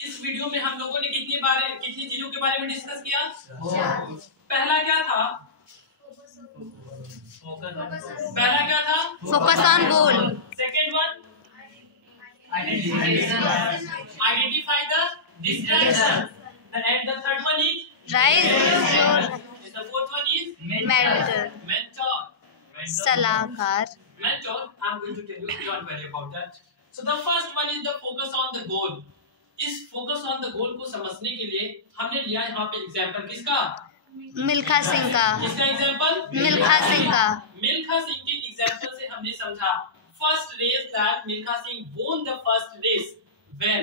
इस वीडियो में हम लोगों ने कितनी चीजों के बारे में डिस्कस किया? पहला क्या था? Focus on goal. Second one, identify the distraction, and the third one is rise your, the fourth one is mentor, सलाहकार। Mentor, I'm going to tell you, don't worry about that. So the first one is the focus on the goal. इस focus on the goal को समझने के लिए हमने लिया यहाँ पे एग्जाम्पल किसका? मिल्खा सिंह का। किसका एग्जाम्पल? मिल्खा सिंह का। मिल्खा सिंह के एग्जाम्पल से हमने समझा first race that Milkha Singh won the first race when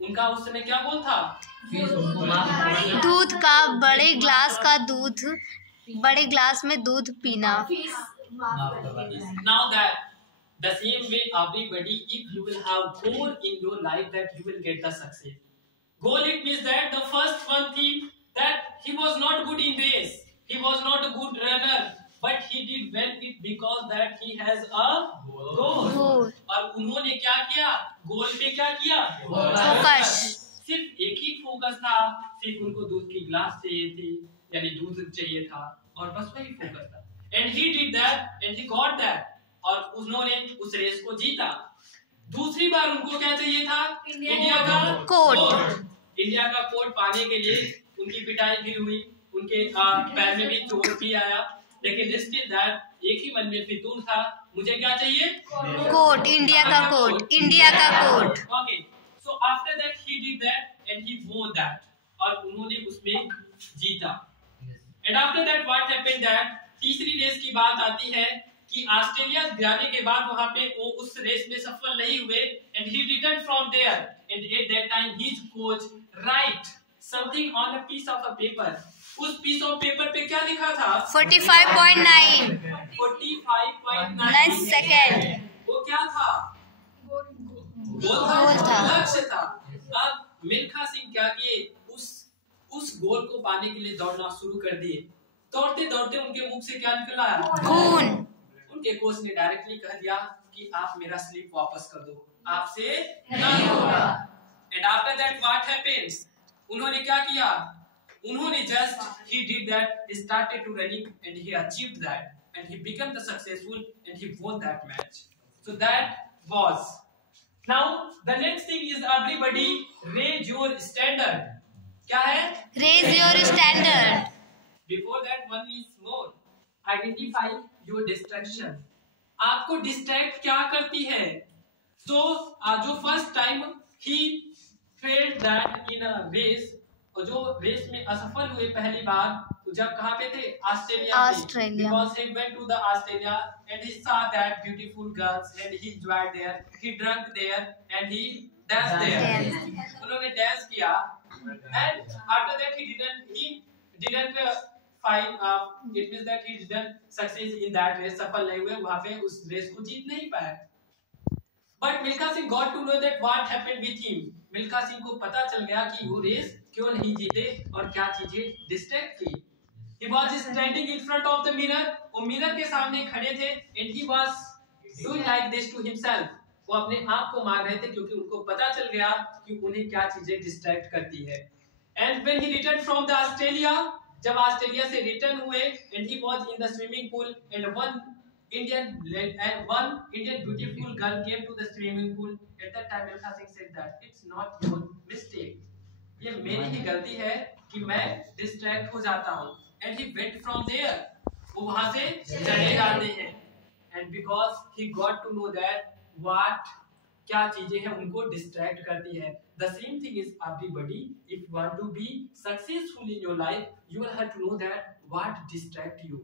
उनका उस समय क्या गोल था? दूध का, बड़े ग्लास में दूध पीना। Now that the same way everybody, if you will have goal in your life, that you will get the success. Goal, it means that the first one thing that he was not good in race, he was not a good runner, but he did well it because that he has a goal. और उन्होंने क्या किया? गोल पे क्या किया? Focus. सिर्फ एक ही focus था, सिर्फ उनको दूध की गिलास चाहिए थी, यानी दूध चाहिए था, और बस वही फोकस था। And he did that and he got that, और उन्होंने उस रेस को जीता। दूसरी बार उनको क्या चाहिए था? इंडिया का कोड। इंडिया का कोड पाने के लिए उनकी पिटाई भी हुई, उनके पैर में भी चोट भी आया, लेकिन स्टिल दैट एक ही मन में फितूर था, मुझे क्या चाहिए? कोड, इंडिया का कोड, इंडिया का code. Okay, so after that he did that and he वोन दैट, और उन्होंने उसमें जीता। And after that what happened that तीसरी रेस की बात आती है कि ऑस्ट्रेलिया जाने के बाद वहां पे वो उस रेस में सफल नहीं हुए, and he return from there and at that time his coach write something on a piece of a paper. उस पीस ऑफ पेपर पे क्या लिखा था? 45.9 सेकेंड। वो क्या था? गोल था, लक्ष्य था। अब मिल्खा सिंह क्या किए? उस गोल को पाने के लिए दौड़ना शुरू कर दिए। दौड़ते दौड़ते उनके मुख से क्या निकला? खून। उनके कोच ने डायरेक्टली कह दिया कि आप मेरा स्लिप वापस कर दो, आपसे नहीं होगा। And after that what happens? उन्होंने क्या किया? उन्होंने just he did that, he started to running and he achieved that and he became the successful and he won that match. So that was. Now the next thing is everybody raise your standard. क्या है? Raise your standard. Before that one is more. Identify your distraction. आपको distract क्या करती है? So जो first time he failed that in a race, और जो race में असफल हुए पहली बार, तो जब कहाँ पे थे? Australia. Because he went to the Australia and he saw that beautiful girls and he enjoyed there, he drank there and he danced there. उन्होंने dance किया and after that he didn't find it means that he didn't succeed in that race, सफल नहीं हुए वहाँ पे, उस race को जीत नहीं पाए। But Milkha Singh got to know that what happened with him. Milkha Singh को पता चल गया कि वो रेस क्यों नहीं जीते और क्या चीजें डिस्ट्रैक्ट की। He was standing in front of the mirror, वो मिरर के सामने खड़े थे and he was doing like this to himself. वो अपने आप को मार रहे थे क्योंकि उनको पता चल गया कि उन्हें क्या चीजें डिस्ट्रैक्ट करती है। And when he returned from the Australia, जब ऑस्ट्रेलिया से रिटर्न हुए and he was in the swimming pool and one Indian beautiful girl came to the swimming pool. At that time Milkha Singh said that it's not your mistake, ये मेरी ही गलती है कि मैं distract हो जाता हूँ। And he went from there, वो वहाँ से चले जाते हैं। And because he got to know that what क्या चीजें हैं उनको डिस्ट्रैक्ट करती है। The same thing is everybody, if you want to be successful in your life, you will have to know that what distract you.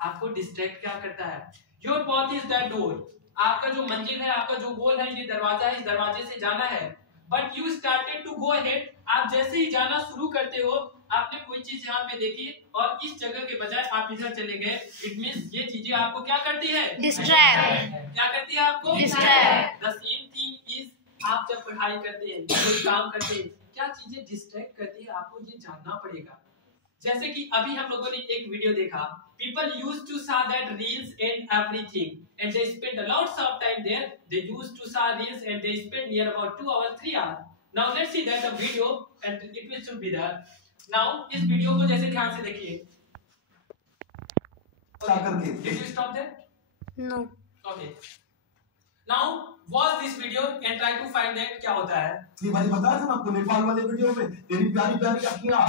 आपको distract क्या करता है? Your path is that door. आपका जो मंजिल है, आपका जो गोल है, ये दरवाजा है, इस दरवाजे से जाना है। But you started to go ahead. आप जैसे ही जाना शुरू करते हो, आपने कोई चीज यहाँ पे देखी और इस जगह के बजाय आप इधर चले गए। It means ये चीजें आपको क्या करती है? डिस्ट्रैक्ट। क्या करती है आपको? Distract. The same thing is आप जब पढ़ाई करते हैं, कोई काम करते हैं, क्या चीजें डिस्ट्रैक्ट करती है आपको ये जानना पड़ेगा। जैसे कि अभी हम लोगों ने एक वीडियो देखा, people used to saw that reels and everything and they spent a lot of time there. They used to saw reels and they spent near about 2 hours 3 hours. Now let's see that the video and it will should be there. Now इस video को जैसे ध्यान से देखिए. Okay. Did you stop there? No. Okay. Now watch this video and try to find that क्या होता है. ये भाई बताया था ना आपको नेपाल वाले वीडियो में तेरी प्यारी प्यारी अखियां.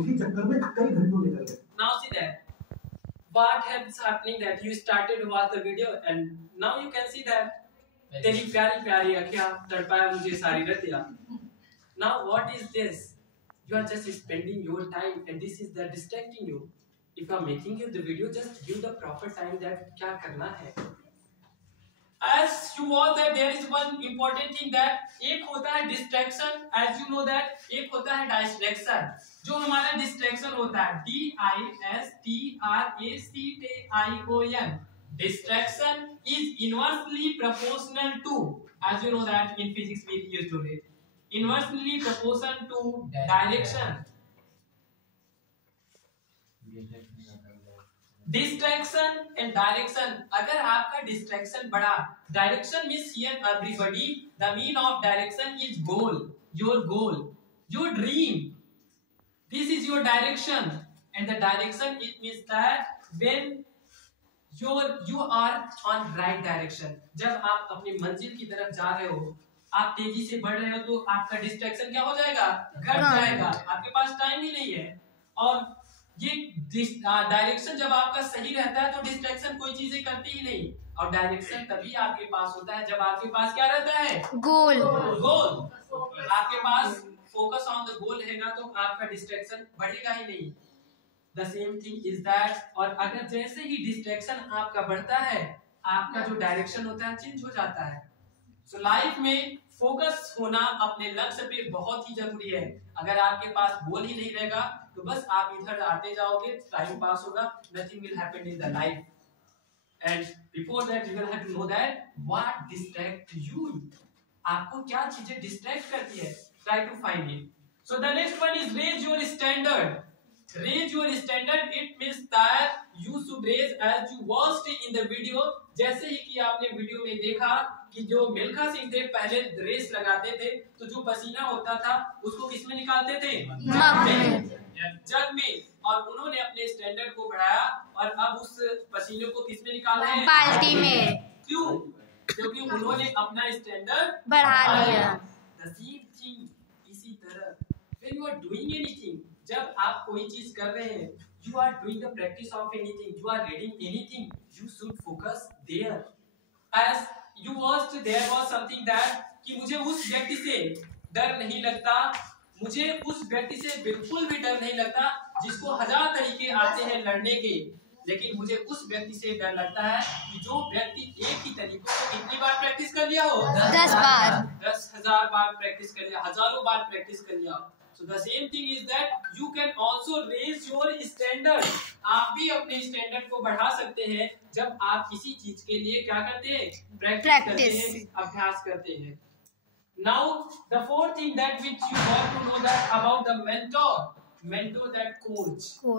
उसी चक्कर में कई घंटों निकल गए. Now see that. What is happening that you started to watch the video and now you can see that तेरी प्यारी प्यारी अखियां तड़पाया मुझे सारी रतियां. Now what is this? You are just spending your time and this is the distracting you. If you are making the video, just give the proper time that क्या करना है. As you watch that there is one important thing that एक होता है distraction, as you know that एक होता है distraction. जो हमारा distraction होता है distraction. Distraction is inversely proportional to, as you know that in physics we used to read, inversely proportional to direction. Distraction and direction. अगर आपका distraction बढ़ा, direction means here everybody. The mean of direction is goal, your dream. This is your direction, and the direction it means that when you are on right direction. जब आप अपनी मंजिल की तरफ जा रहे हो, आप तेजी से बढ़ रहे हो, तो आपका distraction क्या हो जाएगा? घट जाएगा. आपके पास टाइम ही नहीं है. और ये डायरेक्शन जब आपका सही रहता है तो डिस्ट्रैक्शन कोई चीजें करती ही नहीं. और डायरेक्शन तभी आपके पास होता है जब आपके पास क्या रहता है? गोल. आपके पास फोकस ऑन द गोल रहेगा तो आपका डिस्ट्रैक्शन बढ़ेगा ही नहीं. The same thing is that. और अगर जैसे ही डिस्ट्रैक्शन आपका बढ़ता है, आपका जो डायरेक्शन होता है चेंज हो जाता है. सो लाइफ में फोकस होना अपने लक्ष्य पे बहुत ही जरूरी है. अगर आपके पास गोल ही नहीं रहेगा तो बस आप इधर आते जाओगे, टाइम पास होगा, nothing will happen in the life. And before that you will have to know that what distract you. आपको क्या चीजें डिस्ट्रैक्ट करती है? Try to find it. So the next one is raise your standard. Raise your standard. It means that you should raise as you watched in the video. जैसे ही कि आपने video में देखा कि जो मिल्खा सिंह थे पहले रेस लगाते थे तो जो पसीना होता था उसको किस में निकालते थे? जग में. और उन्होंने अपने स्टैंडर्ड को बढ़ाया और अब उस पसीने को किस में निकालना है? बाल्टी में. क्यों? क्योंकि उन्होंने अपना स्टैंडर्ड बढ़ा लिया. The same thing. इसी तरह when you are doing anything, जब आप कोई चीज कर रहे हैं, you are doing the practice of anything, you are reading anything, you should focus there. As you watched, there was something that कि मुझे उस व्यक्ति से डर नहीं लगता, मुझे उस व्यक्ति से बिल्कुल भी डर नहीं लगता जिसको 1000 तरीके आते हैं लड़ने के, लेकिन मुझे उस व्यक्ति से डर लगता है कि जो व्यक्ति एक ही तरीकों को कितनी बार प्रैक्टिस कर लिया हो? 10 बार. 10,000 बार प्रैक्टिस कर लिया, हजारों बार प्रैक्टिस कर लिया. So the same thing is that you can also raise your standard. आप भी अपने स्टैंडर्ड को बढ़ा सकते हैं जब आप किसी चीज के लिए क्या करते हैं? प्रैक्टिस करते हैं, अभ्यास करते हैं. Now the fourth thing that which you want to know that about the mentor that coach who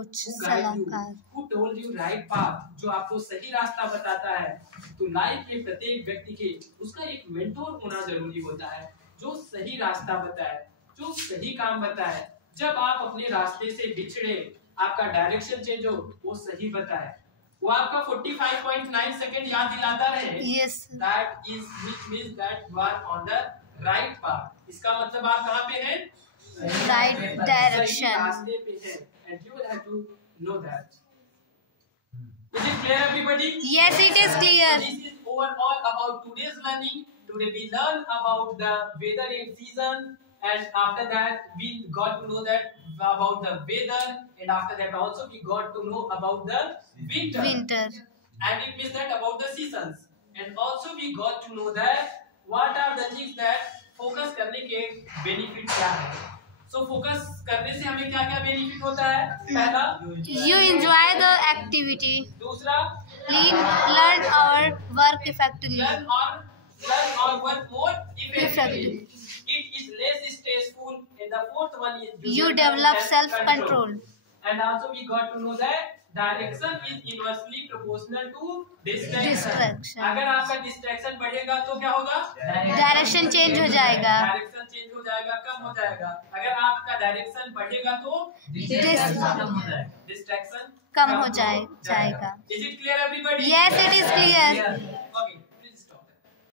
guide you, who told you right path, जो आपको सही रास्ता बताता है. तो लाइफ के प्रत्येक व्यक्ति के उसका एक मेंटोर होना जरूरी होता है जो सही रास्ता बताए, जो सही काम बताए. जब आप अपने रास्ते से बिछड़े, आपका डायरेक्शन चेंज हो, वो सही बताए, वो आपका 45.9 सेकंड याद दिलाता रहे. Yes. That is which means that you are on the right path. इसका मतलब आप कहाँ पे हैं? Right direction. रास्ते पे हैं. And you will have to know that. Is it clear, everybody? Yes, it is clear. So this is overall about today's learning. Today we learn about the weather in season. And after that we got to know that about the weather, and after that also we got to know about the winter. And it means that about the seasons, and also we got to know that what are the things that focus करने के benefit क्या है. So focus करने से हमें क्या क्या benefit होता है? पहला, You enjoy the activity. दूसरा, Learn or work effectively. learn or work more effectively. It is less stressful, and the fourth one is You develop self-control. And also we got to know that direction is inversely proportional to distraction. Distraction. अगर आपका distraction बढ़ेगा तो क्या होगा? Direction change हो जाएगा। Direction change हो जाएगा, कम हो जाएगा। अगर आपका डायरेक्शन बढ़ेगा तो डिस्ट्रैक्शन कम हो जाएगा। Is it clear everybody? Yes, it is clear.